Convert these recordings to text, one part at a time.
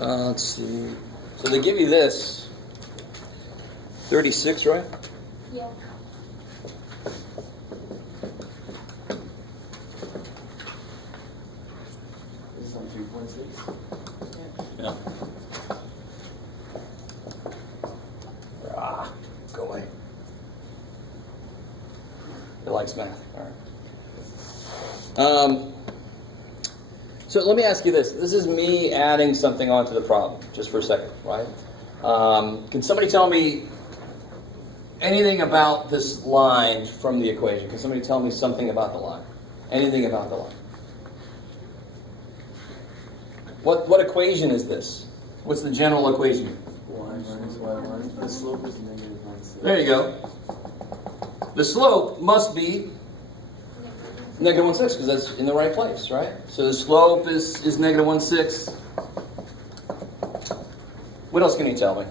Let's see. So they give you this 36, right? Yeah. This is on 3.6. Yeah. Go away. It likes math. All right. So let me ask you this. This is me adding something onto the problem, just for a second, right? Can somebody tell me anything about this line from the equation? Can somebody tell me something about the line? Anything about the line? What equation is this? What's the general equation? Y minus y1. The slope is negative 1/6. There you go. The slope must be negative 1/6 because that's in the right place, right? So the slope is negative 1/6. What else can you tell me?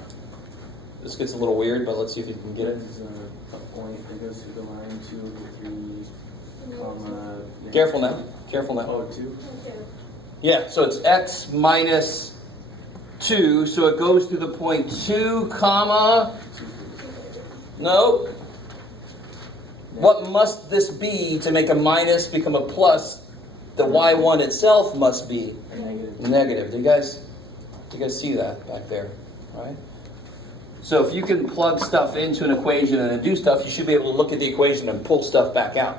This gets a little weird, but let's see if you can get it. This is a point that goes through the line 2 over 3, comma... Careful now. Careful now. Oh, 2? Yeah, so it's x minus 2, so it goes through the point 2, comma... No. What must this be to make a minus become a plus? The y1 itself must be negative. Do you guys see that back there? Right? So if you can plug stuff into an equation and then do stuff, you should be able to look at the equation and pull stuff back out.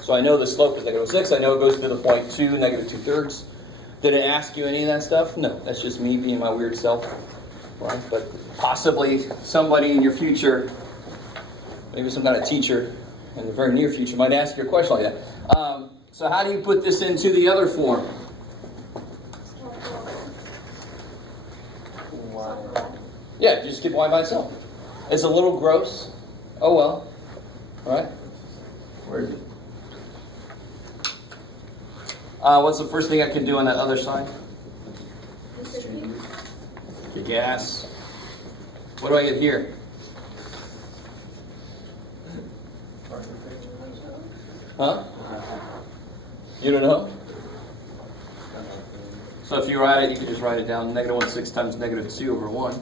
So I know the slope is negative 6. I know it goes through the point 2, negative 2/3. Did it ask you any of that stuff? No. That's just me being my weird self. Right? But possibly somebody in your future, maybe some kind of teacher in the very near future, might ask you a question like that. So how do you put this into the other form? Y. Yeah, you just get y by itself. It's a little gross. Oh well. All right? Where is it? What's the first thing I can do on that other side? Kick ass. What do I get here? Huh? You don't know? So if you write it, you can just write it down. Negative 1/6 times negative 2 over 1.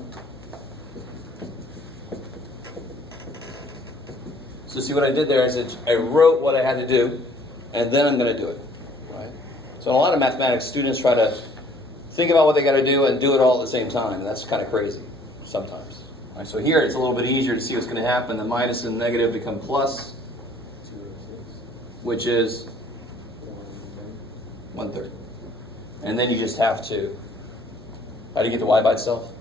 So see what I did there is I wrote what I had to do, and then I'm going to do it. Right? So a lot of mathematics students try to think about what they got to do and do it all at the same time. That's kind of crazy sometimes. All right, so here it's a little bit easier to see what's going to happen. The minus and negative become plus, 2 over 6. which is 1/3. And then you just have to, how do you get the y by itself?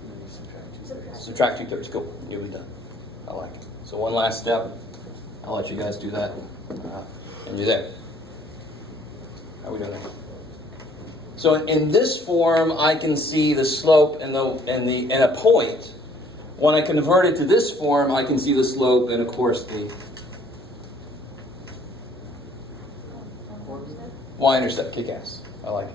And then you subtract 2/3. Subtract 2/3. Cool. You'll be done. I like it. So one last step. I'll let you guys do that. And you're there. How are we doing that? So in this form, I can see the slope and a point. When I convert it to this form, I can see the slope and, of course, the y-intercept. Kick ass. I like it.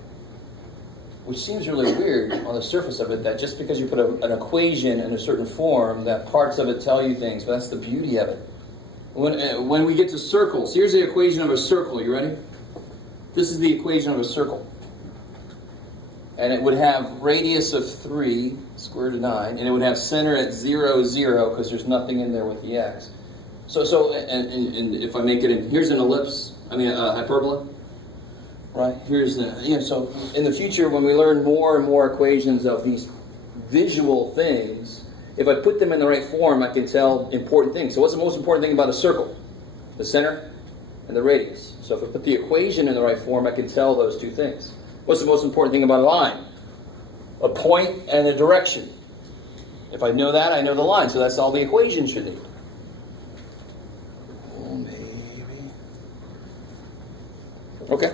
Which seems really weird on the surface of it, that just because you put an equation in a certain form, that parts of it tell you things. But that's the beauty of it. When we get to circles, here's the equation of a circle. You ready? This is the equation of a circle. And it would have radius of 3, square root of 9, and it would have center at 0, 0, because there's nothing in there with the x. And if I make it here's an ellipse, a hyperbola. Right, here's so in the future when we learn more and more equations of these visual things, if I put them in the right form, I can tell important things. So what's the most important thing about a circle? The center and the radius. So if I put the equation in the right form, I can tell those two things. What's the most important thing about a line? A point and a direction. If I know that, I know the line. So that's all the equation should need. Oh, maybe. Okay.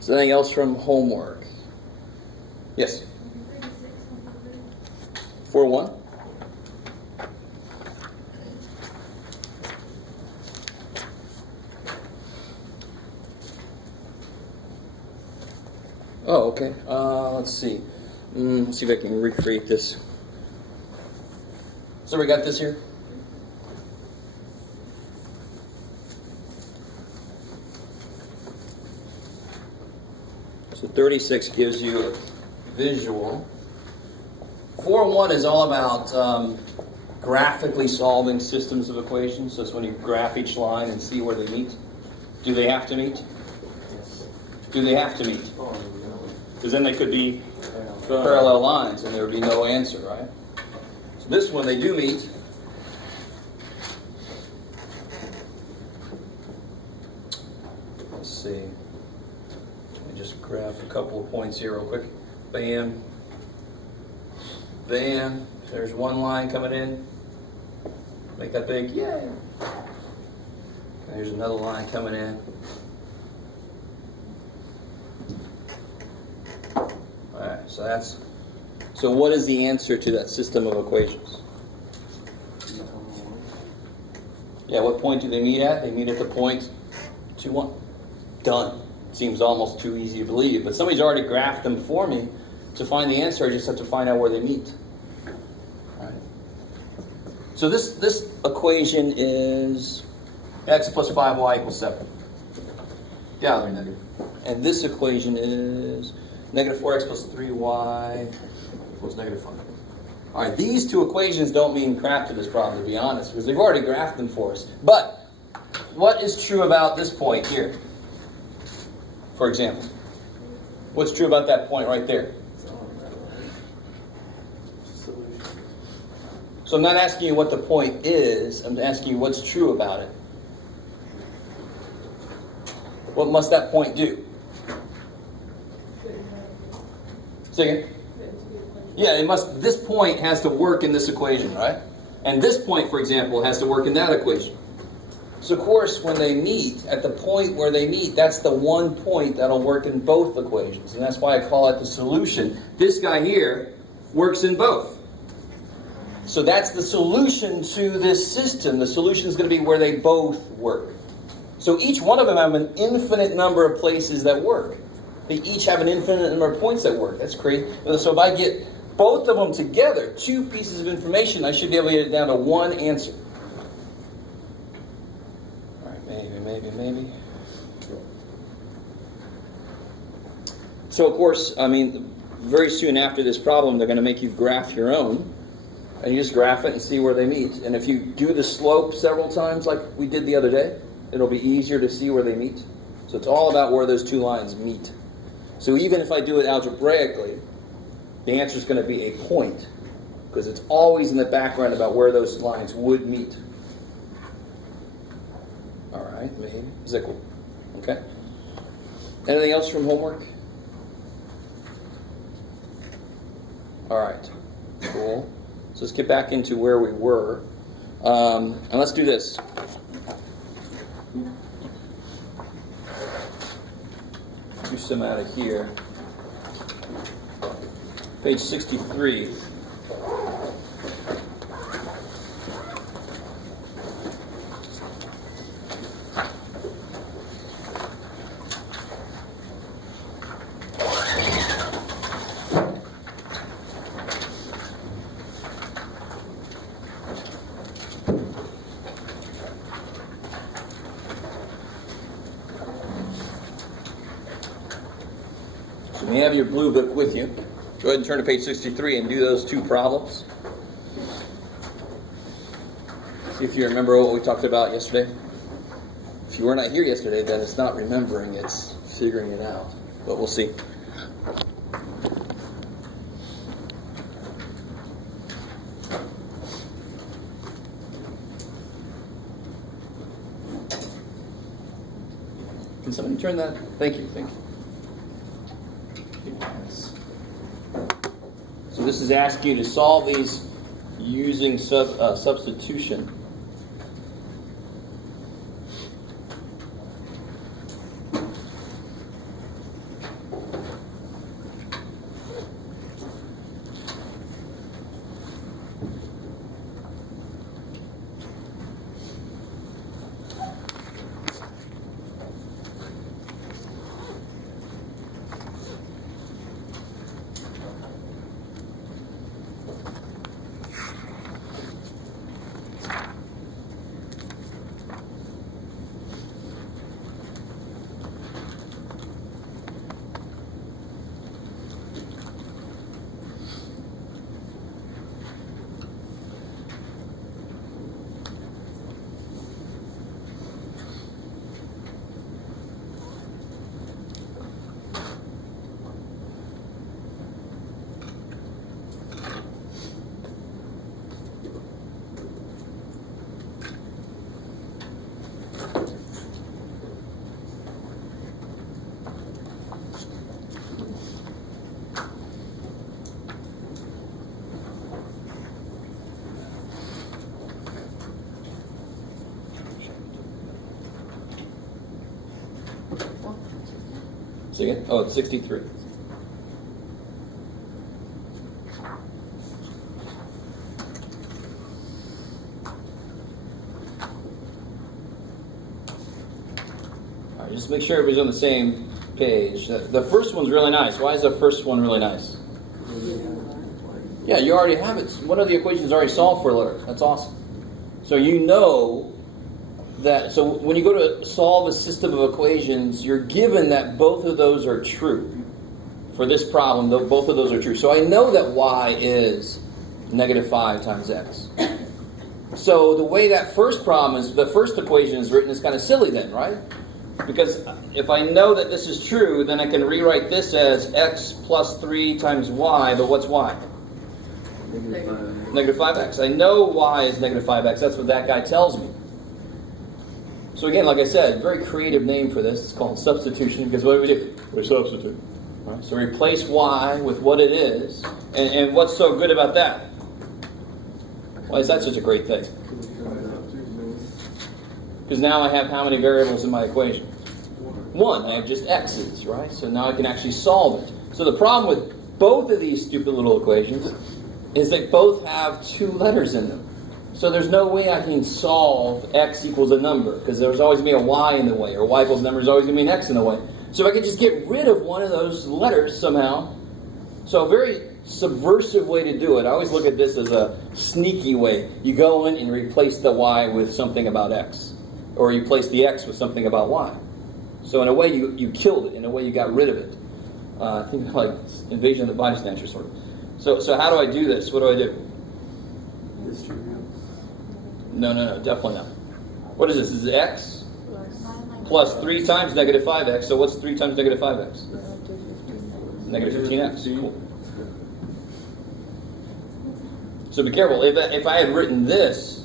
Is there anything else from homework? Yes? 4-1? Oh, okay. Let's see. Let's see if I can recreate this. So we got this here? So 36 gives you a visual. 4.1 is all about graphically solving systems of equations. So it's when you graph each line and see where they meet. Do they have to meet? Yes. Do they have to meet? Oh, no. Because then they could be parallel lines and there would be no answer, right? So this one, they do meet. Let's see. Let me just graph a couple of points here real quick. Bam. Bam. There's one line coming in. Make that big. Yay. There's another line coming in. Alright, so what is the answer to that system of equations? Yeah, what point do they meet at? They meet at the point 2, 1. Done. Seems almost too easy to believe, but somebody's already graphed them for me. To find the answer, I just have to find out where they meet. All right. So this equation is x plus 5y equals 7. Yeah, they're negative. And this equation is negative 4x plus 3y equals negative 5. All right, these two equations don't mean crap to this problem, to be honest, because they've already graphed them for us. But what is true about this point here, for example? What's true about that point right there? So I'm not asking you what the point is, I'm asking you what's true about it. What must that point do? Say again? Yeah, it must. This point has to work in this equation, right? And this point, for example, has to work in that equation. So of course, when they meet, at the point where they meet, that's the one point that'll work in both equations. And that's why I call it the solution. This guy here works in both. So that's the solution to this system. The solution is going to be where they both work. So each one of them have an infinite number of places that work. They each have an infinite number of points that work. That's crazy. So if I get both of them together, 2 pieces of information, I should be able to get it down to one answer. All right, maybe. So of course, I mean, very soon after this problem, they're going to make you graph your own. And you just graph it and see where they meet. And if you do the slope several times like we did the other day, it'll be easier to see where they meet. So it's all about where those 2 lines meet. So even if I do it algebraically, the answer is going to be a point, because it's always in the background about where those lines would meet. All right, maybe. Zickle. Okay. Anything else from homework? All right. Cool. So let's get back into where we were. And let's do this. Do some out of here. Page 63. So you have your blue book with you. Go ahead and turn to page 63 and do those 2 problems. See if you remember what we talked about yesterday. If you were not here yesterday, then it's not remembering, it's figuring it out. But we'll see. Can somebody turn that? Thank you. So this is asking you to solve these using substitution. See it? Oh, it's 63. All right, just make sure everybody's on the same page. The first one's really nice. Why is the first one really nice? Yeah, you already have it. One of the equations is already solved for a letter. That's awesome. So you know that, so when you go to solve a system of equations, you're given that both of those are true. For this problem, both of those are true. So I know that y is -5 times x. So the way that first problem is, the first equation is written is kind of silly then, right? Because if I know that this is true, then I can rewrite this as x plus 3 times y, but what's y? -5x. I know y is -5x. That's what that guy tells me. So again, like I said, very creative name for this. It's called substitution, because what do? We substitute. Right? So replace y with what it is. And what's so good about that? Why is that such a great thing? Because now I have how many variables in my equation? 1. I have just x's, right? So now I can actually solve it. So the problem with both of these stupid little equations is they both have 2 letters in them. So there's no way I can solve x equals a number, because there's always going to be a y in the way, or y equals a number is always going to be an x in the way. So if I could just get rid of one of those letters somehow. So a very subversive way to do it. I always look at this as a sneaky way. You go in and replace the y with something about x, or you place the x with something about y. So in a way you killed it, in a way you got rid of it. I think like Invasion of the Body Snatchers sort of. So how do I do this? What do I do? No, definitely not. What is this? This is x plus 3 times -5x. So what's 3 times -5x? -15x. Cool. So be careful. If I had written this,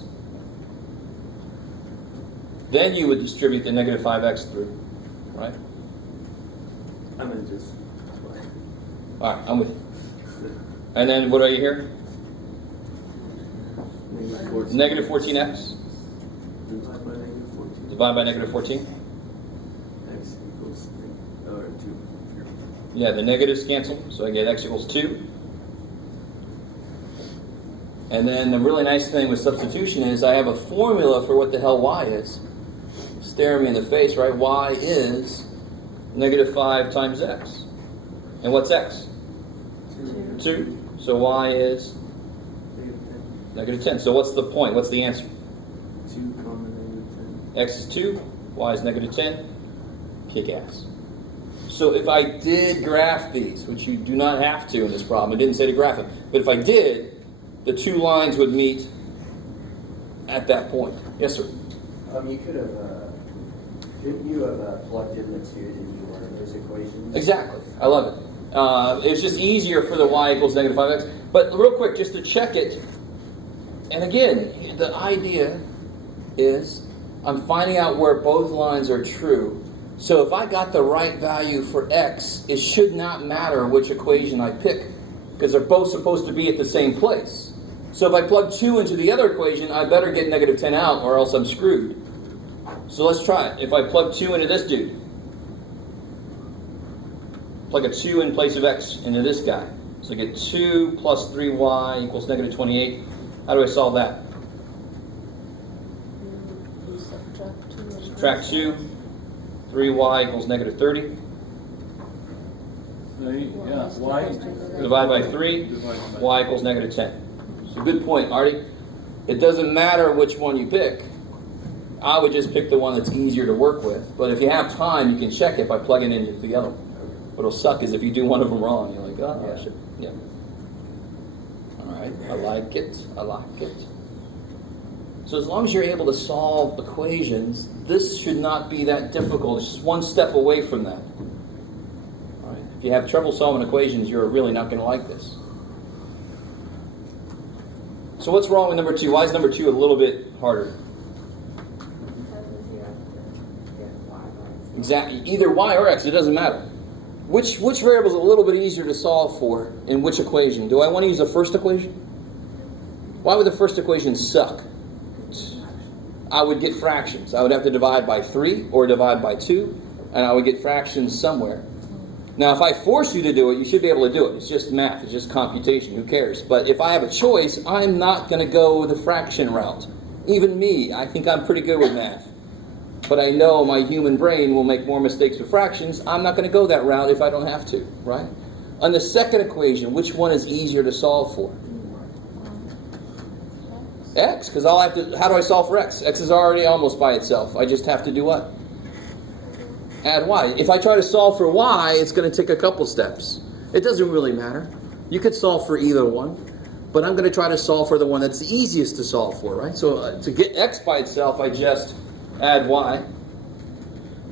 then you would distribute the -5x through, right? I'm going to just... All right, I'm with you. And then what do I hear? -14x. Divide by -14. X equals 2. Yeah, the negatives cancel, so I get x equals 2. And then the really nice thing with substitution is I have a formula for what the hell y is. Staring me in the face, right? Y is -5 times x. And what's x? 2. So y is -10. So what's the point? What's the answer? 2, -10. X is 2, y is -10. Kick ass. So if I did graph these, which you do not have to in this problem, I didn't say to graph it, but if I did, the 2 lines would meet at that point. Yes, sir? You could have, didn't you have plugged in the 2 to do one of those equations? Exactly. I love it. It's just easier for the y equals -5x. But real quick, just to check it, and again, the idea is I'm finding out where both lines are true. So if I got the right value for x, it should not matter which equation I pick, because they're both supposed to be at the same place. So if I plug 2 into the other equation, I better get -10 out, or else I'm screwed. So let's try it. If I plug 2 into this dude, plug a 2 in place of x into this guy. So I get 2 plus 3y equals -28. How do I solve that? Subtract 2. 3y equals -30. Yeah, y. Divide by 3. Y equals -10. So good point, Artie. It doesn't matter which one you pick. I would just pick the one that's easier to work with. But if you have time, you can check it by plugging into the other one. What'll suck is if you do one of them wrong, you're like, oh, shit. Yeah. All right. I like it. I like it. So as long as you're able to solve equations, this should not be that difficult. It's just one step away from that. All right. If you have trouble solving equations, you're really not going to like this. So what's wrong with number 2? Why is number 2 a little bit harder? Exactly. Either y or x, it doesn't matter. Which variable is a little bit easier to solve for in which equation? Do I want to use the first equation? Why would the first equation suck? I would get fractions. I would have to divide by 3 or divide by 2, and I would get fractions somewhere. Now, if I force you to do it, you should be able to do it. It's just math. It's just computation. Who cares? But if I have a choice, I'm not going to go the fraction route. Even me, I think I'm pretty good with math. But I know my human brain will make more mistakes with fractions. I'm not going to go that route if I don't have to, right? On the second equation, which one is easier to solve for? X, because I'll have to, how do I solve for x? X is already almost by itself. I just have to do what? Add y. If I try to solve for y, it's going to take a couple steps. It doesn't really matter. You could solve for either one, but I'm going to try to solve for the one that's the easiest to solve for, right? So to get x by itself, I just add y.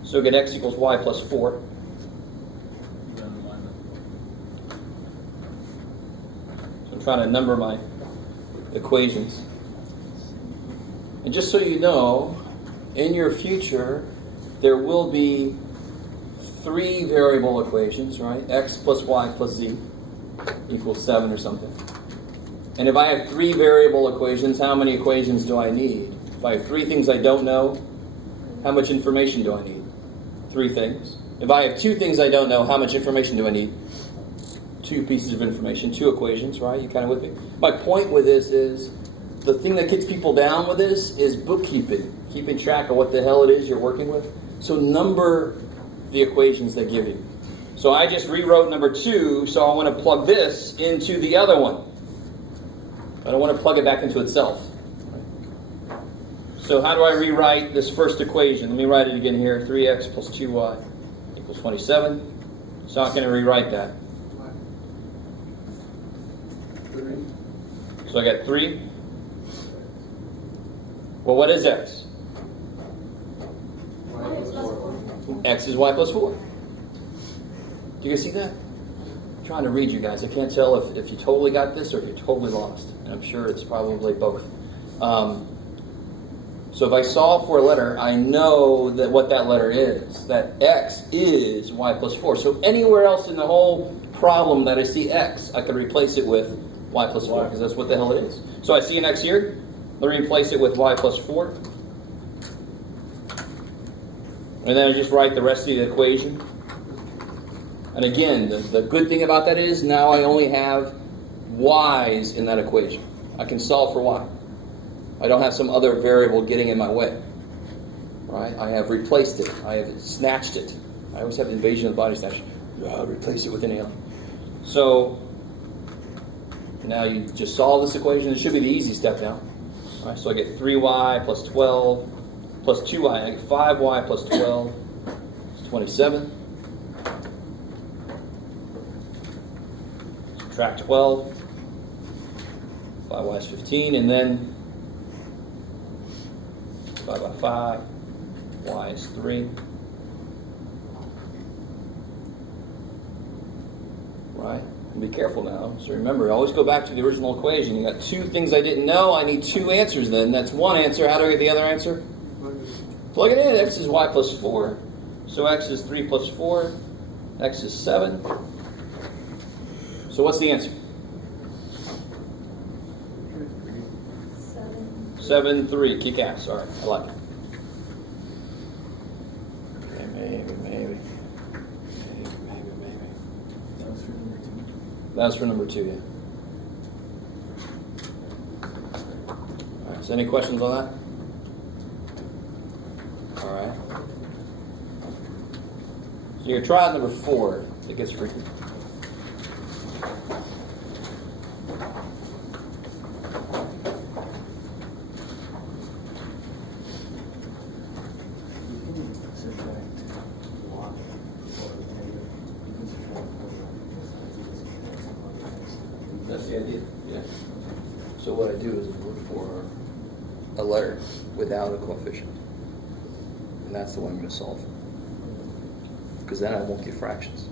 So get x equals y plus 4. So I'm trying to number my equations. And just so you know, in your future, there will be 3 variable equations, right? X plus y plus z equals 7 or something. And if I have 3 variable equations, how many equations do I need? If I have 3 things I don't know, how much information do I need? 3 things. If I have 2 things I don't know, how much information do I need? 2 pieces of information, 2 equations, right? You kind of with me? My point with this is, the thing that gets people down with this is bookkeeping. Keeping track of what the hell it is you're working with. So number the equations they give you. So I just rewrote number 2, so I want to plug this into the other one. I don't want to plug it back into itself. So how do I rewrite this first equation? Let me write it again here. 3x plus 2y equals 27. So I'm going to rewrite that. 3. So I got 3. Well, what is x? X is y plus 4. Do you guys see that? I'm trying to read you guys. I can't tell if you totally got this or if you're totally lost. And I'm sure it's probably both. So if I solve for a letter, I know that what that letter is. That x is y plus 4. So anywhere else in the whole problem that I see x, I can replace it with y plus 4 because that's what the hell it is. So I see an x here. Let me replace it with y plus 4. And then I just write the rest of the equation. And again, the good thing about that is now I only have y's in that equation. I can solve for y. I don't have some other variable getting in my way. Right? I have replaced it. I have snatched it. I always have invasion of the body snatch. Replace it with an alien. So now you just solve this equation. It should be the easy step now. All right, so I get 3y plus 12 plus 2y. I get 5y plus 12 is 27. Subtract 12. 5y is 15. And then 5 by 5. Y is 3. Right? Be careful now. So remember, always go back to the original equation. You got 2 things I didn't know. I need 2 answers then. That's 1 answer. How do I get the other answer? Plug it in. X is y plus 4. So x is 3 plus 4. X is 7. So what's the answer? 7, 3. Kick ass. All right. I like it. Okay, maybe. That's for number 2, yeah. All right, so any questions on that? All right. So you're trying number 4. It gets freaky. That's the idea, yeah. So what I do is look for a letter without a coefficient. And that's the one I'm going to solve. Because then I won't get fractions.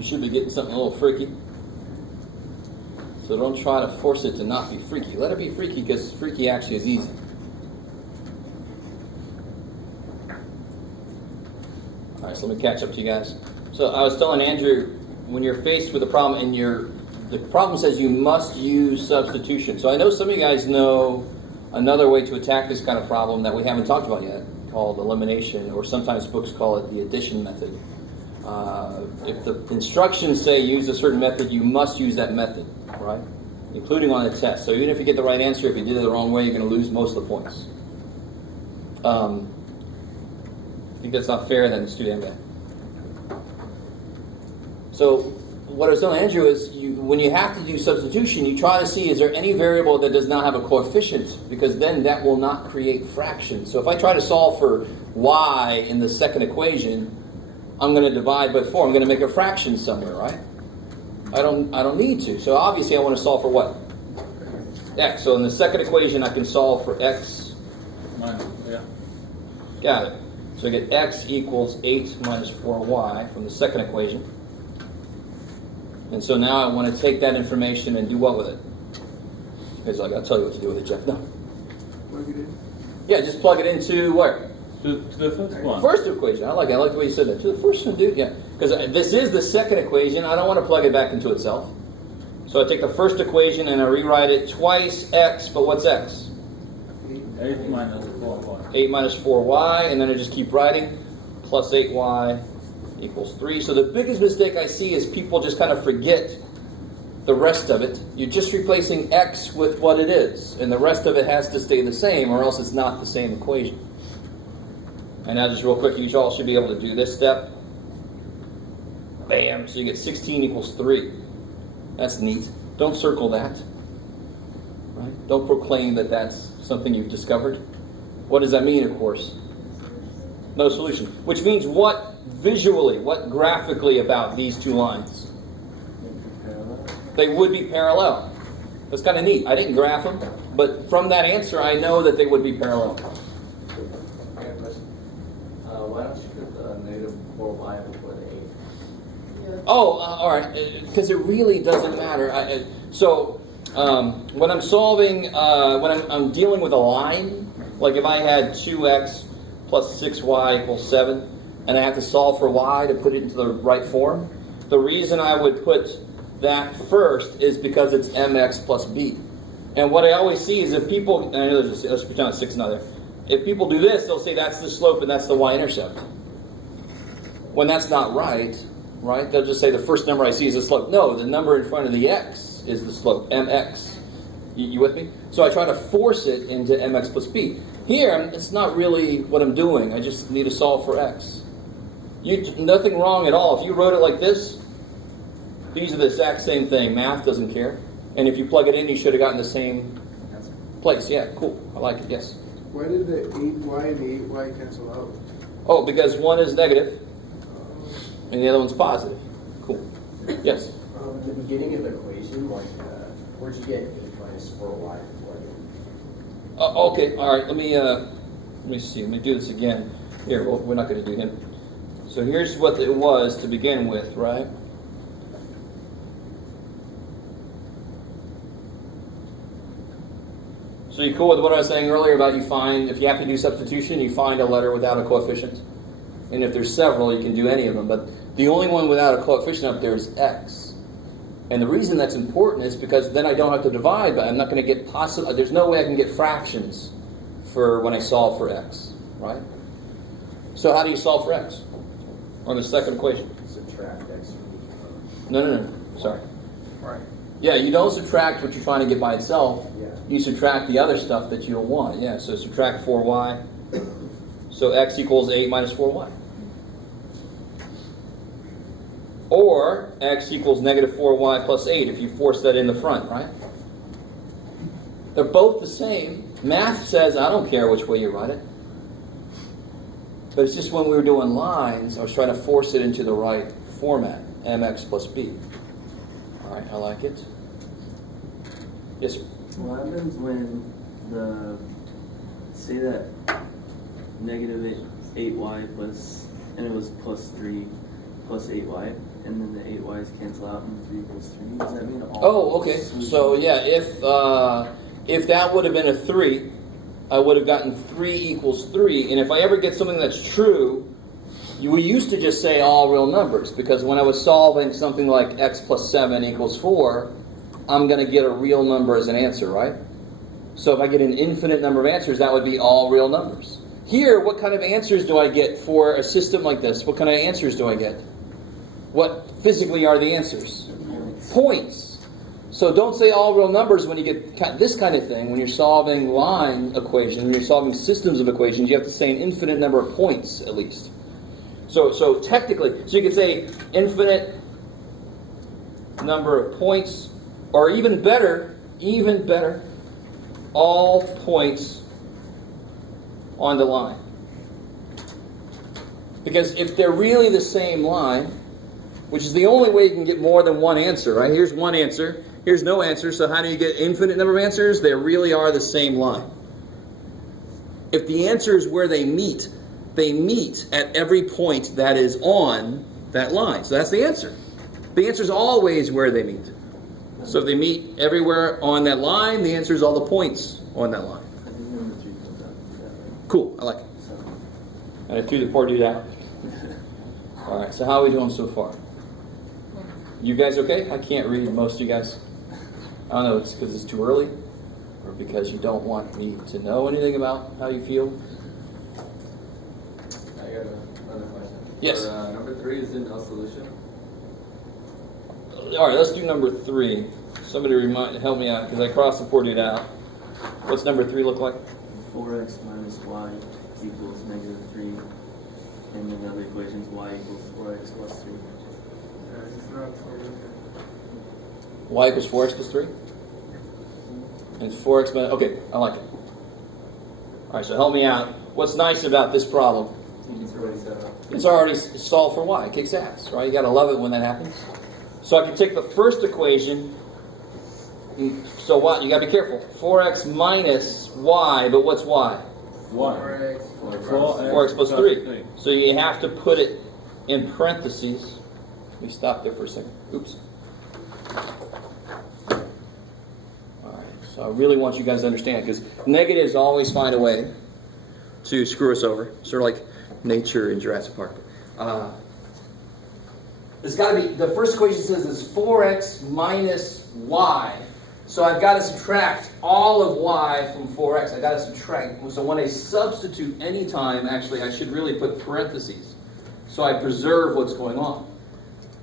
You should be getting something a little freaky. So don't try to force it to not be freaky. Let it be freaky, because freaky actually is easy. All right, so let me catch up to you guys. So I was telling Andrew, when you're faced with a problem and the problem says you must use substitution. So I know some of you guys know another way to attack this kind of problem that we haven't talked about yet, called elimination, or sometimes books call it the addition method. If the instructions say use a certain method, you must use that method, right? Including on the test. So even if you get the right answer, if you did it the wrong way, you're going to lose most of the points. I think that's not fair, then, student. So what I was telling Andrew is, when you have to do substitution, you try to see, is there any variable that does not have a coefficient? Because then that will not create fractions. So if I try to solve for y in the second equation, I'm going to divide by 4. I'm going to make a fraction somewhere, right? I don't need to. So obviously I want to solve for what? X. So in the second equation I can solve for x. Yeah. Got it. So I get x equals 8 minus 4y from the second equation. And so now I want to take that information and do what with it? Because I got to tell you what to do with it, Jeff. No. Plug it in. Yeah, just plug it into where? To the first one. First equation. I like the way you said that. To the first one, dude. Yeah. Because this is the second equation. I don't want to plug it back into itself. So I take the first equation and I rewrite it twice x, but what's x? 8 minus 4y. 8 minus 4y, and then I just keep writing. Plus 8y equals 3. So the biggest mistake I see is people just kind of forget the rest of it. You're just replacing x with what it is, and the rest of it has to stay the same, or else it's not the same equation. And now just real quick, you all should be able to do this step. Bam! So you get 16 equals 3. That's neat. Don't circle that. Right? Don't proclaim that that's something you've discovered. What does that mean, of course? No solution. Which means what visually, what graphically about these two lines? They would be parallel. That's kind of neat. I didn't graph them, but from that answer, I know that they would be parallel. I got a question. Why don't you put the negative 4y before the 8? Oh, all right. Because it really doesn't matter. When I'm solving, when I'm dealing with a line, like if I had 2x plus 6y equals 7, and I have to solve for y to put it into the right form, the reason I would put that first is because it's mx plus b. And what I always see is if people, and I know let's pretend it's 6 another. If people do this, they'll say that's the slope and that's the y-intercept. When that's not right? They'll just say the first number I see is the slope. No, the number in front of the x is the slope, mx. You with me? So I try to force it into mx plus b. Here, it's not really what I'm doing. I just need to solve for x. Nothing wrong at all. If you wrote it like this, these are the exact same thing. Math doesn't care. And if you plug it in, you should have gotten the same place. Yeah, cool. I like it, yes. Why did the 8y and the 8y cancel out? Oh, because one is negative and the other one's positive. Cool. Yes? In the beginning of the equation, where'd you get 8 minus 4y before the 8? Okay, all right. Let me see. Let me do this again. Here, well, we're not going to do him. So here's what it was to begin with, right? So you cool with what I was saying earlier about if you have to do substitution, you find a letter without a coefficient. And if there's several, you can do any of them. But the only one without a coefficient up there is x. And the reason that's important is because then I don't have to divide, but I'm not going to get there's no way I can get fractions for when I solve for x, right? So how do you solve for x? On the second equation. Subtract x from No. Sorry. Right. Yeah, you don't subtract what you're trying to get by itself. Yeah. You subtract the other stuff that you don't want. Yeah, so subtract 4y. So x equals 8 minus 4y. Or x equals negative 4y plus 8 if you force that in the front, right? They're both the same. Math says I don't care which way you write it. But it's just when we were doing lines, I was trying to force it into the right format. Mx plus b. All right, I like it. Yes, sir. What happens when say that negative 8y plus, and it was plus 3 plus 8y, and then the 8y's cancel out and 3 equals 3. Does that mean all? Oh, okay. solutions- So yeah, if that would have been a 3, I would have gotten 3 equals 3. And if I ever get something that's true, we used to just say all real numbers, because when I was solving something like x plus 7 equals 4, I'm going to get a real number as an answer, right? So if I get an infinite number of answers, that would be all real numbers. Here, what kind of answers do I get for a system like this? What kind of answers do I get? What physically are the answers? Points. So don't say all real numbers when you get this kind of thing. When you're solving line equations, when you're solving systems of equations, you have to say an infinite number of points at least. So technically, so you could say infinite number of points, or even better, all points on the line. Because if they're really the same line, which is the only way you can get more than one answer, right? Here's one answer, here's no answer, so how do you get infinite number of answers? They really are the same line. If the answer is where they meet at every point that is on that line. So that's the answer. The answer is always where they meet. So if they meet everywhere on that line, the answer is all the points on that line. I think number 3 comes out that way. Cool, I like it. So, And I threw the poor dude out. All right, so how are we doing so far? You guys okay? I can't read most of you guys. I don't know, it's because it's too early, or because you don't want me to know anything about how you feel. I got another question. Yes. For, number 3 is in no solution. All right, let's do number 3. Somebody help me out, because I crossed the poor dude out. What's number 3 look like? 4x minus y equals negative 3. And in the other equations, y equals 4x plus 3. It's not for you. Y equals 4x plus 3? And 4x minus... Okay, I like it. All right, so help me out. What's nice about this problem? It's already set up. It's already solved for y. It kicks ass, right? You got to love it when that happens. So I can take the first equation. So what? You got to be careful. 4x minus y, but what's y? 1. 4x plus 3. So you have to put it in parentheses. Let me stop there for a second. Oops. All right. So I really want you guys to understand, because negatives always find a way to screw us over. Sort of like nature in Jurassic Park. It's got to be, the first equation says it's 4x minus y. So I've got to subtract all of y from 4x. I've got to subtract. So when I substitute any time, actually, I should really put parentheses. So I preserve what's going on.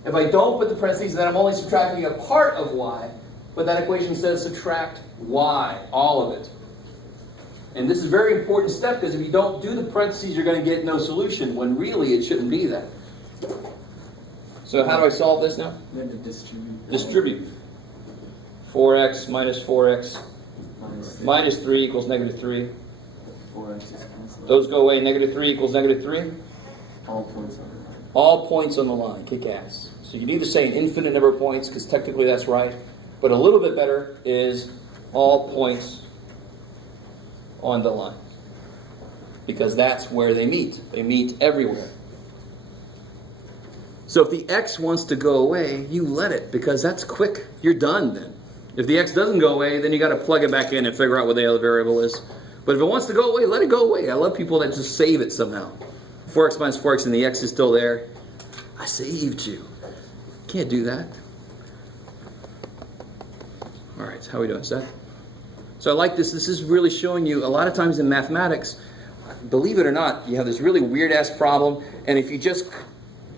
If I don't put the parentheses, then I'm only subtracting a part of y. But that equation says subtract y, all of it. And this is a very important step, because if you don't do the parentheses, you're going to get no solution, when really it shouldn't be that. So how do I solve this now? You have to distribute. Distribute. 4x minus 4x minus 3 equals negative 3. 4x is canceled. Those go away. Negative 3 equals negative 3. All points on the line. All points on the line. Kick ass. So you can either say an infinite number of points, because technically that's right. But a little bit better is all points on the line. Because that's where they meet. They meet everywhere. So if the x wants to go away, you let it, because that's quick. You're done then. If the x doesn't go away, then you got to plug it back in and figure out what the other variable is. But if it wants to go away, let it go away. I love people that just save it somehow. 4x minus 4x and the x is still there. I saved you. Can't do that. All right, so how are we doing, Seth? So I like this. This is really showing you, a lot of times in mathematics, believe it or not, you have this really weird-ass problem, and if you just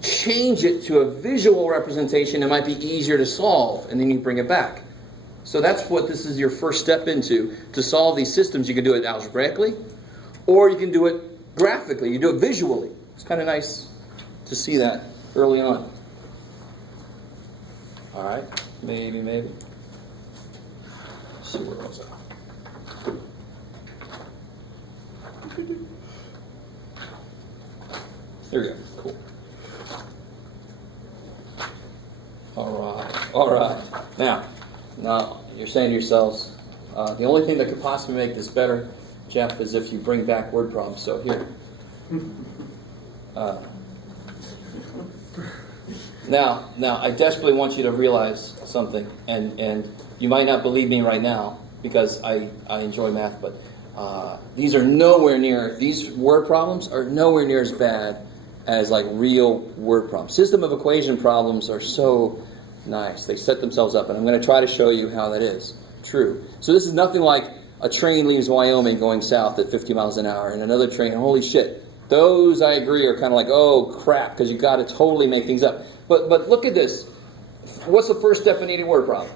change it to a visual representation, it might be easier to solve, and then you bring it back. So that's what this is your first step into. To solve these systems, you can do it algebraically, or you can do it graphically. You do it visually. It's kind of nice to see that early on. All right, maybe. Let's see where else. There we go. Cool. All right. Now, you're saying to yourselves, the only thing that could possibly make this better, Jeff, is if you bring back word problems. So here. Now, I desperately want you to realize something, and you might not believe me right now because I enjoy math, but these word problems are nowhere near as bad as like real word problems. System of equation problems are so nice. They set themselves up, and I'm going to try to show you how that is true. So this is nothing like a train leaves Wyoming going south at 50 miles an hour, and another train, holy shit. Those, I agree, are kind of like, oh crap, because you got to totally make things up. But look at this. What's the first step in any word problem?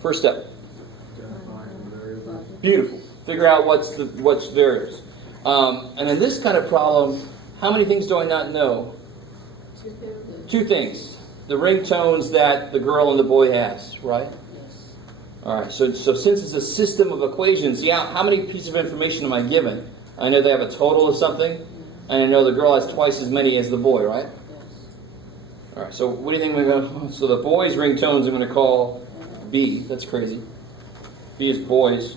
First step. Beautiful. Figure out what's variables. And in this kind of problem, how many things do I not know? Two things. The ringtones that the girl and the boy has, right? Yes. All right. So since it's a system of equations, how many pieces of information am I given? I know they have a total of something, and I know the girl has twice as many as the boy, right? Yes. All right. So what do you think we're going to? So the boy's ringtones I'm going to call B. That's crazy. B is boys'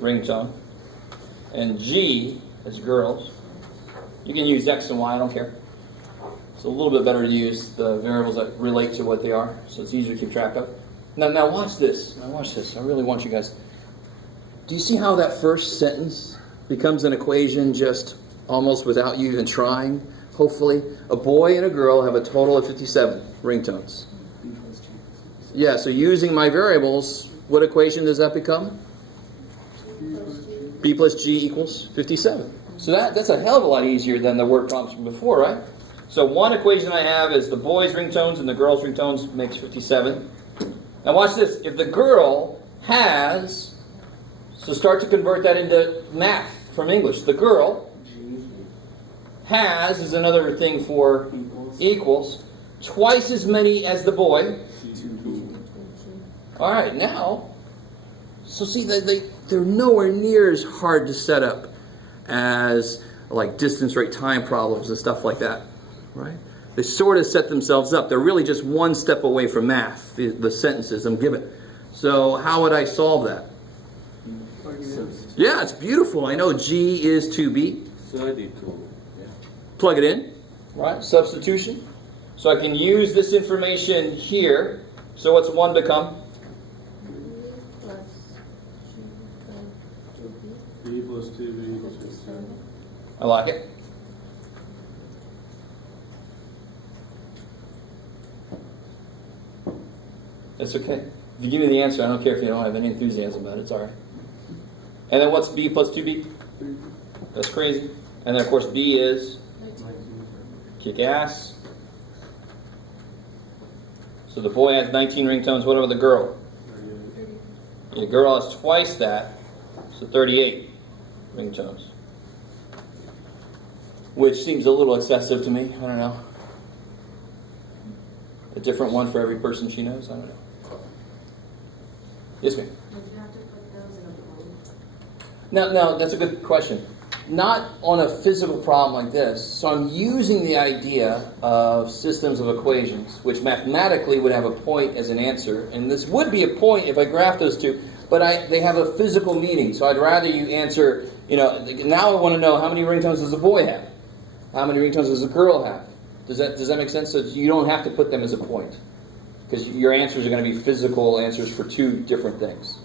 ringtone, and G is girls. You can use X and Y. I don't care. It's a little bit better to use the variables that relate to what they are, so it's easier to keep track of. Now watch this. Now watch this. I really want you guys. Do you see how that first sentence becomes an equation just almost without you even trying? Hopefully, a boy and a girl have a total of 57 ringtones. Yeah. So using my variables, what equation does that become? B plus G equals 57. So that's a hell of a lot easier than the word problems from before, right? So one equation I have is the boys' ringtones and the girls' ringtones makes 57. Now watch this. If the girl has, so start to convert that into math from English. The girl has is another thing for equals twice as many as the boy. All right, now, so see, they're nowhere near as hard to set up as like distance, rate, time problems and stuff like that, right? They sort of set themselves up. They're really just one step away from math, the sentences I'm given. So how would I solve that? Yeah, it's beautiful. I know G is 2B. 32. Yeah. Plug it in, right? Substitution. So I can use this information here. So what's 1 become? B plus 2B equals 57. I like it. That's okay. If you give me the answer, I don't care if you don't have any enthusiasm about it. It's all right. And then what's B plus 2B? That's crazy. And then, of course, B is kick ass. So the boy has 19 ringtones. What about the girl? The girl has twice that, so 38 ringtones. Which seems a little excessive to me. I don't know. A different one for every person she knows? I don't know. Yes, ma'am? Would you have to put those in a bowl? No, that's a good question. Not on a physical problem like this. So I'm using the idea of systems of equations, which mathematically would have a point as an answer. And this would be a point if I graph those two, but they have a physical meaning. So I'd rather you answer, now I want to know how many ringtones does a boy have? How many ringtones does a girl have? Does that make sense? So you don't have to put them as a point, because your answers are going to be physical answers for two different things.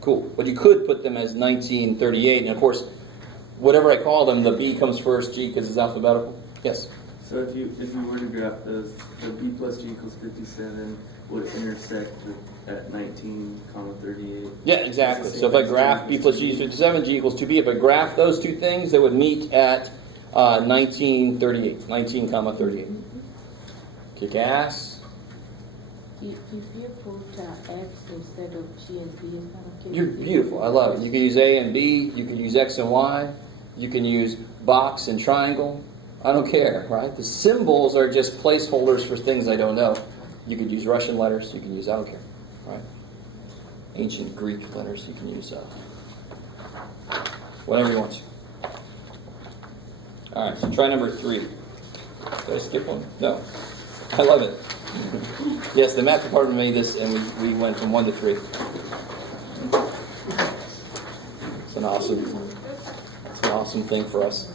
Cool. But you could put them as 1938, and of course, whatever I call them, the B comes first, G because it's alphabetical. Yes? So if you were to graph those, the B plus G equals 57 would intersect at 19, 38. Yeah, exactly. So if I graph B plus G is 57, G equals 2B, if I graph those two things, they would meet at 1938, 19, 38. Kick ass. If you put X instead of G and B, is that okay? You're beautiful. I love it. You can use A and B. You can use X and Y. You can use box and triangle. I don't care, right? The symbols are just placeholders for things I don't know. You could use Russian letters. You can use, I don't care, right? Ancient Greek letters. You can use whatever you want to. All right, so try number 3. Did I skip one? No. I love it. Yes, the math department made this, and we went from 1 to 3. It's an awesome thing for us.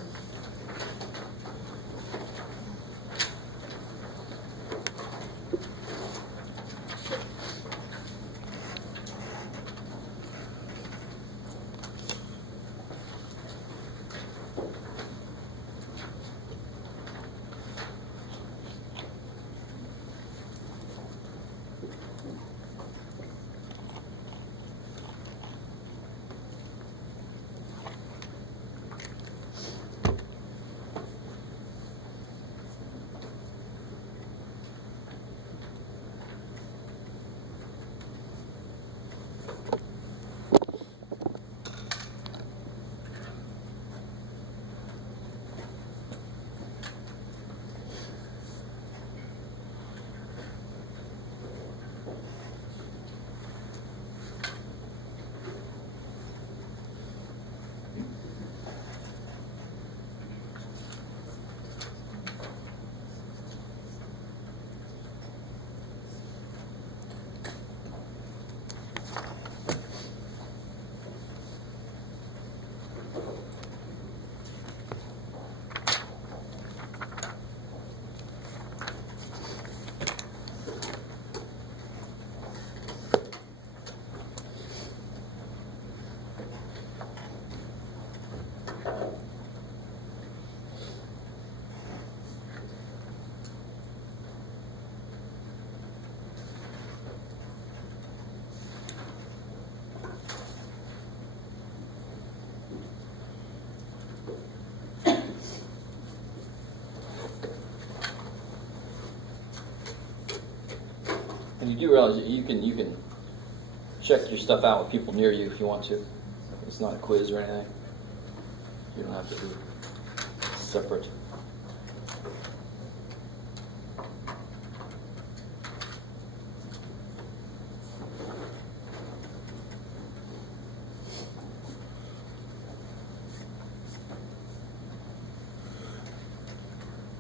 You do realize that you can check your stuff out with people near you if you want to. It's not a quiz or anything. You don't have to be separate.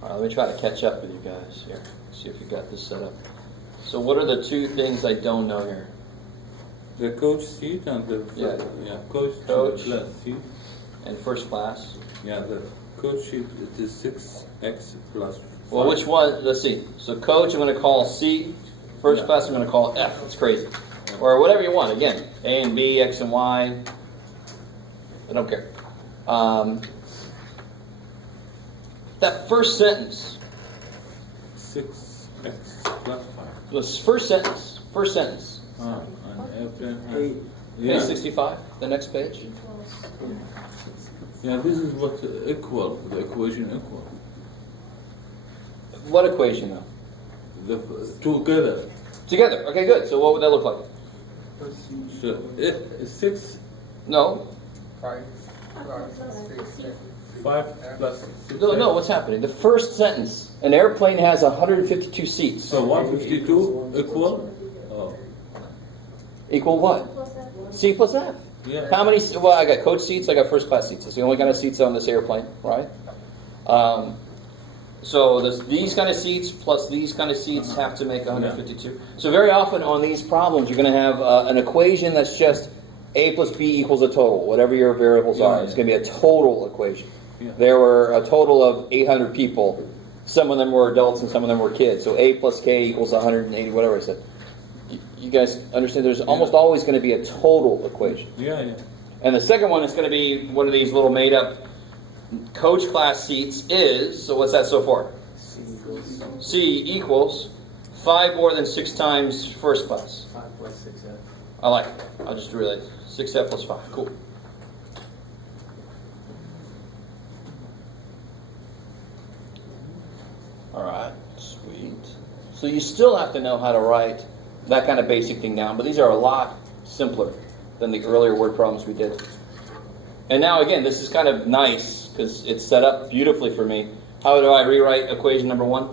All right, let me try to catch up with you guys here. See if you got this set up. So what are the two things I don't know here? The coach seat and the coach plus seat. And first class. Yeah, the coach seat it is 6x plus 5. Well, which one? Let's see. So coach, I'm going to call C. First class, I'm going to call F. It's crazy. Or whatever you want. Again, A and B, X and Y. I don't care. That first sentence. 6x plus 5. This first sentence. And airplane has, Page yeah, 65, the next page. yeah, this is what equal, the equation equal. What equation though? Together. Together. Okay, good. So what would that look like? So if 6, No. 5 plus 6. No, what's happening? The first sentence. An airplane has 152 seats. So 152 equal? Oh, Equal what? C plus F. yeah. How many? Well, I got coach seats. I got first class seats. It's the only kind of seats on this airplane, right? So these kind of seats plus these kind of seats have to make 152. So very often on these problems, you're going to have an equation that's just A plus B equals a total. Whatever your variables are, it's going to be a total equation. Yeah. There were a total of 800 people. Some of them were adults and some of them were kids. So A plus K equals 180, whatever I said. You guys understand there's almost always going to be a total equation. Yeah, yeah. And the second one is going to be one of these little made up coach class seats is, so what's that so far? C equals 5 more than 6 times first class. 5 plus 6F. I like it. I just realized 6F plus 5. Cool. All right, sweet. So you still have to know how to write that kind of basic thing down, but these are a lot simpler than the earlier word problems we did. And now again, this is kind of nice because it's set up beautifully for me. How do I rewrite equation number 1?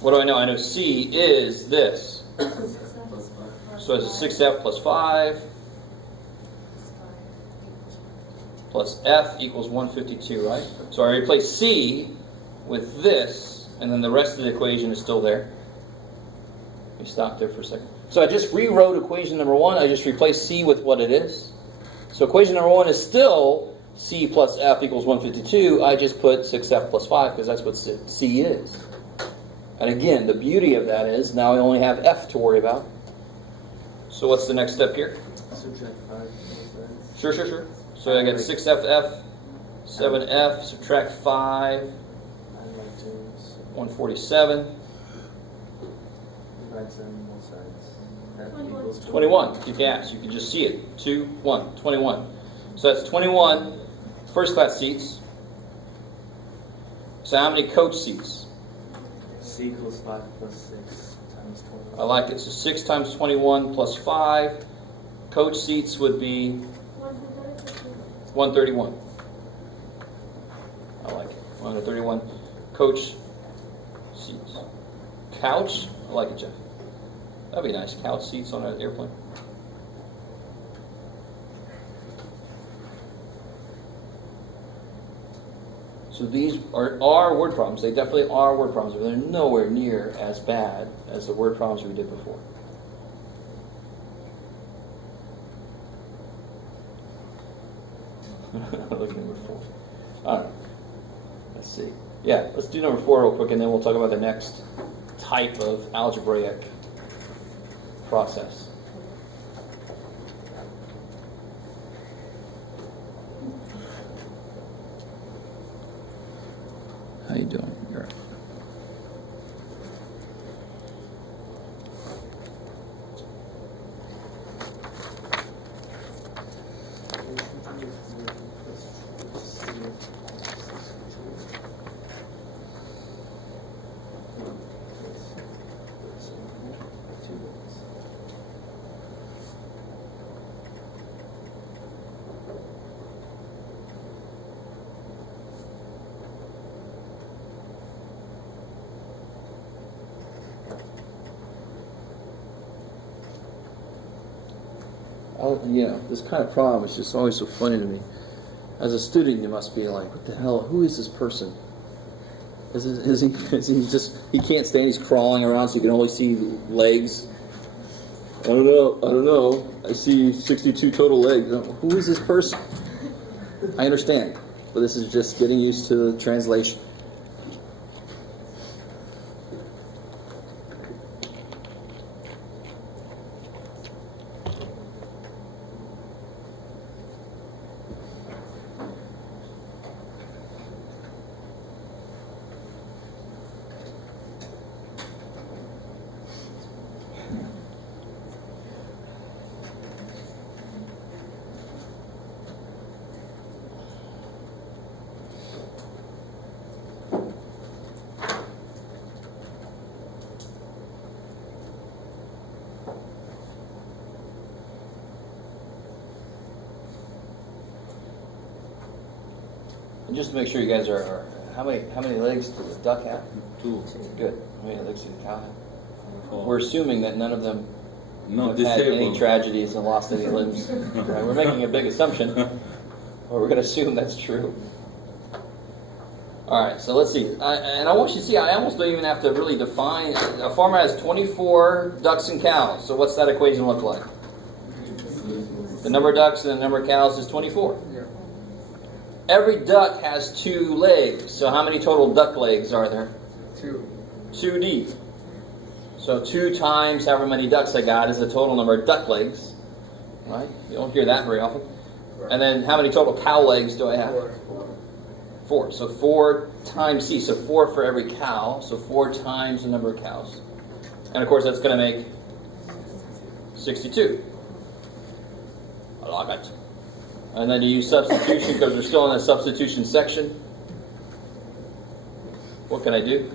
What do I know? I know C is this. So it's a 6F plus 5 plus F equals 152, right? So I replace C with this, and then the rest of the equation is still there. Let me stop there for a second. So I just rewrote equation number 1. I just replaced C with what it is. So equation number 1 is still C plus F equals 152. I just put 6F plus 5 because that's what C is. And again, the beauty of that is now I only have F to worry about. So what's the next step here? Subtract 5. Sure. So I got 6FF, 7F, subtract 5, 147. Divide 7 on both sides. That equals 21. You can ask. You can just see it. 2, 1. 21. So that's 21 first class seats. So how many coach seats? C equals 5 plus 6 times 20. I like it. So 6 times 21 plus 5. Coach seats would be 131. I like it. 131 coach seats. Couch? I like it, Jeff. That'd be nice. Couch seats on an airplane. So these are word problems. They definitely are word problems, but they're nowhere near as bad as the word problems we did before. Look at number 4. All right. Let's see. Yeah, let's do number 4 real quick, and then we'll talk about the next type of algebraic process. How you doing? You're right. this kind of problem is just always so funny to me. As a student, you must be like, what the hell? Who is this person? Is he just, he can't stand, he's crawling around so you can only see legs? I don't know. I see 62 total legs. Who is this person? I understand, but this is just getting used to the translation. And just to make sure you guys are how many legs does a duck have? 2. Good. How many legs does a cow have? 4. We're assuming that none of them Not have had any disabled. tragedies and lost any limbs. Right? We're making a big assumption, or we're going to assume that's true. All right, so let's see. And I want you to see, I almost don't even have to really define. A farmer has 24 ducks and cows. So what's that equation look like? The number of ducks and the number of cows is 24. Yeah. Every duck has 2 legs. So how many total duck legs are there? 2. 2D. So 2 times however many ducks I got is the total number of duck legs. Right? You don't hear that very often. Right. And then how many total cow legs do I have? 4. 4. So 4 times C. So 4 for every cow. So 4 times the number of cows. And of course that's going to make 62. I like it. And then you use substitution because we're still in the substitution section. What can I do?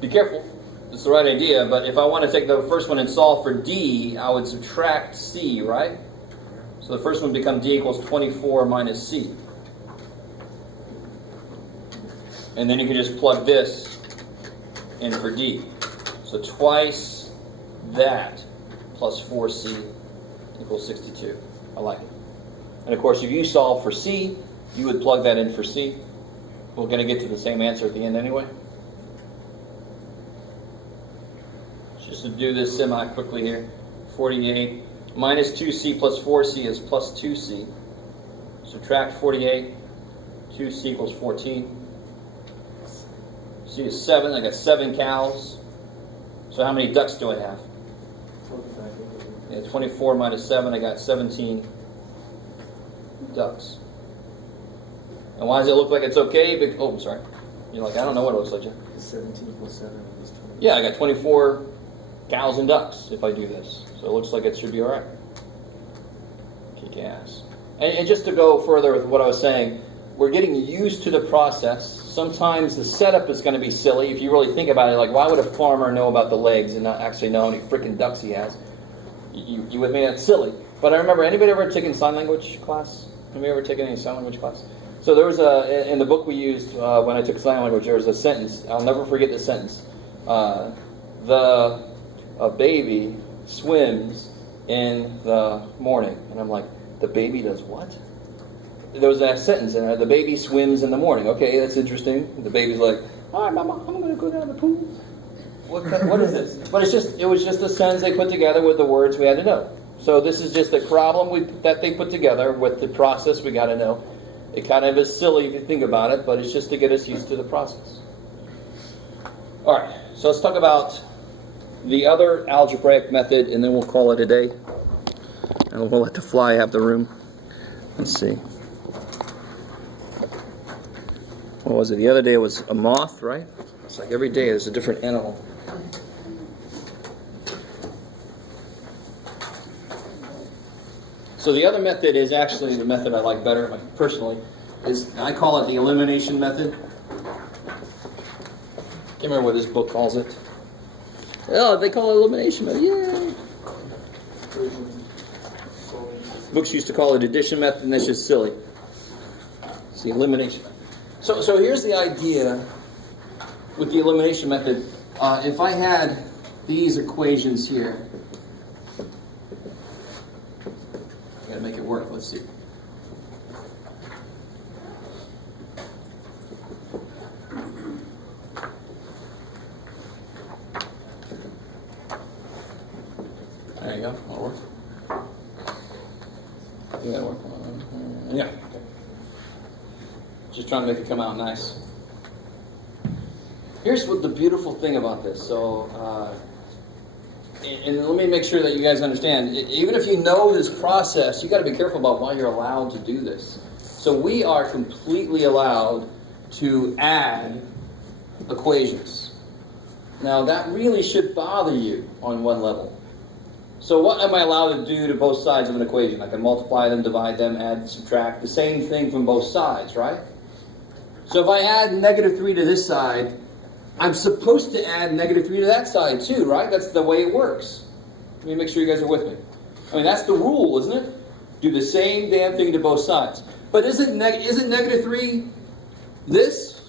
Be careful. It's the right idea, but if I want to take the first one and solve for D, I would subtract C, right? So the first one becomes D equals 24 minus C. And then you can just plug this in for D. So twice that plus 4C equals 62. I like it. And of course, if you solve for C, you would plug that in for C. We're going to get to the same answer at the end anyway. Just to do this semi-quickly here. 48 minus 2C plus 4C is plus 2C. Subtract 48. 2C equals 14. C is 7. I got 7 cows. So how many ducks do I have? Yeah, 24 minus 7, I got 17 ducks. And why does it look like it's okay? Oh, I'm sorry. You're like, I don't know what it looks like, Jeff. 17 plus 7 is 20. Yeah, I got 24 cows and ducks if I do this. So it looks like it should be all right. Kick ass. And just to go further with what I was saying, we're getting used to the process. Sometimes the setup is going to be silly. If you really think about it, like why would a farmer know about the legs and not actually know how many freaking ducks he has? You with me? That's silly. But I remember, anybody ever taken sign language class? Have you ever taken any sign language class? So there was in the book we used when I took sign language, there was a sentence. I'll never forget this sentence. A baby swims in the morning. And I'm like, the baby does what? There was that sentence in there, the baby swims in the morning. Okay, that's interesting. The baby's like, all right, Mama, I'm going to go down the pool. What is this? But it was just a sentence they put together with the words we had to know. So this is just a problem that they put together with the process we got to know. It kind of is silly if you think about it, but it's just to get us used to the process. All right, so let's talk about the other algebraic method, and then we'll call it a day. And we'll let the fly have the room. Let's see. What was it? The other day it was a moth, right? It's like every day there's a different animal. So the other method is actually the method I like better, like personally, is I call it the elimination method. Can't remember what this book calls it. Oh, they call it elimination method. Yay! Books used to call it addition method, and that's just silly. It's the elimination method. So here's the idea with the elimination method. If I had these equations here. I gotta make it work. Let's see. There you go. That'll work. I think that'll work. Yeah. Okay. Just trying to make it come out nice. Here's what the beautiful thing about this. So, and let me make sure that you guys understand. Even if you know this process, you got to be careful about why you're allowed to do this. So we are completely allowed to add equations. Now that really should bother you on one level. So what am I allowed to do to both sides of an equation? I can multiply them, divide them, add, subtract, the same thing from both sides, right? So if I add -3 to this side, I'm supposed to add -3 to that side too, right? That's the way it works. Let me make sure you guys are with me. I mean, that's the rule, isn't it? Do the same damn thing to both sides. But isn't -3 this?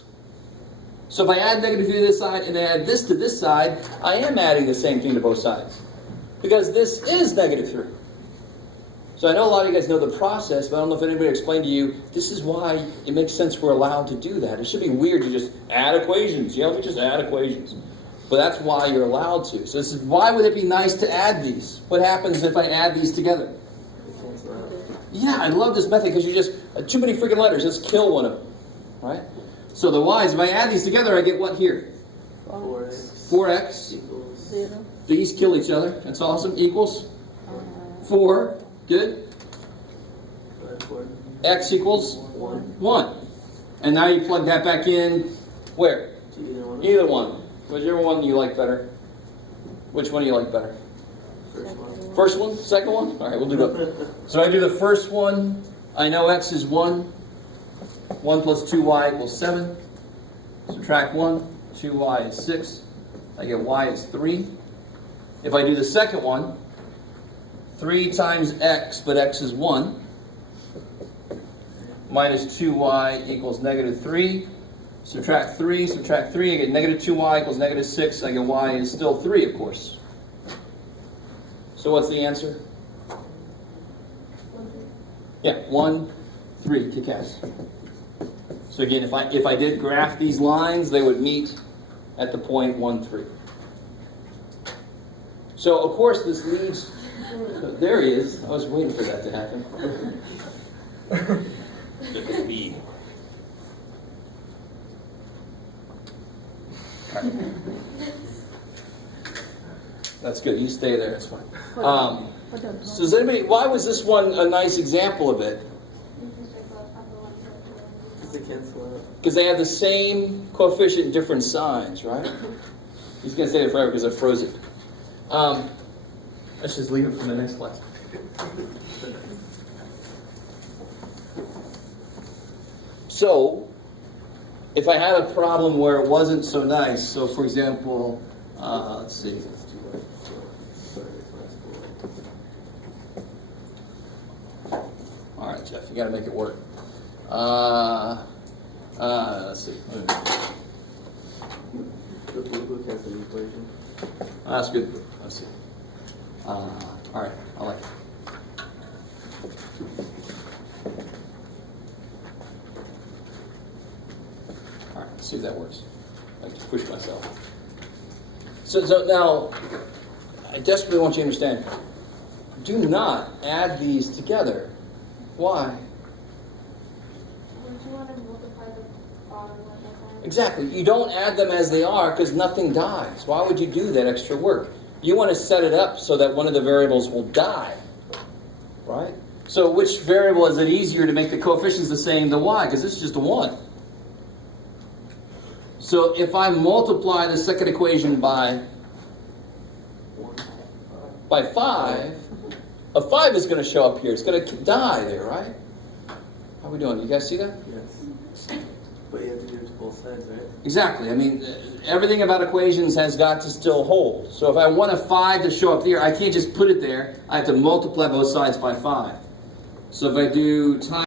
So if I add -3 to this side and I add this to this side, I am adding the same thing to both sides. Because this is -3. So I know a lot of you guys know the process, but I don't know if anybody explained to you, this is why it makes sense we're allowed to do that. It should be weird to just add equations. Yeah, let me just add equations. But that's why you're allowed to. So this is, why would it be nice to add these? What happens if I add these together? Yeah, I love this method because you just, too many freaking letters, let's kill one of them. Right? So the y's, if I add these together, I get what here? 4x. 0. These kill each other. That's awesome. Equals 4. Good. X equals 1. And now you plug that back in where? Either one. Whichever one you like better. Which one do you like better? First one? Second one? All right, we'll do that. So I do the first one. I know x is 1. 1 plus 2y equals 7. Subtract 1. 2y is 6. I get y is 3. If I do the second one, 3 times x, but x is 1, minus 2y equals -3. Subtract 3, subtract 3, I get -2y equals -6. I get y is still 3, of course. So what's the answer? Yeah, 1, 3, kick ass. So again, if I did graph these lines, they would meet at the point 1, 3. So of course this leads. There he is. I was waiting for that to happen. Look at me. Right. That's good. You stay there. It's fine. So does anybody? Why was this one a nice example of it? Because they have the same coefficient, different signs, right? He's going to stay there forever because I froze it. Let's just leave it for the next class. So, if I had a problem where it wasn't so nice, so for example, let's see. All right, Jeff, you got to make it work. Let's see. The blue book has an equation. That's good. Let's see. All right, I like it. All right, let's see if that works. I have to push myself. So now, I desperately want you to understand. Do not add these together. Why? Would you want to multiply the bottom one by time? Exactly. You don't add them as they are because nothing dies. Why would you do that extra work? You want to set it up so that one of the variables will die. Right? So which variable is it easier to make the coefficients the same than y? Because it's just a 1. So if I multiply the second equation by 5, a 5 is going to show up here. It's going to die there, right? How are we doing? You guys see that? Yes. But you have to do it to both sides, right? Exactly. I mean, everything about equations has got to still hold. So if I want a 5 to show up there, I can't just put it there. I have to multiply both sides by 5. So if I do times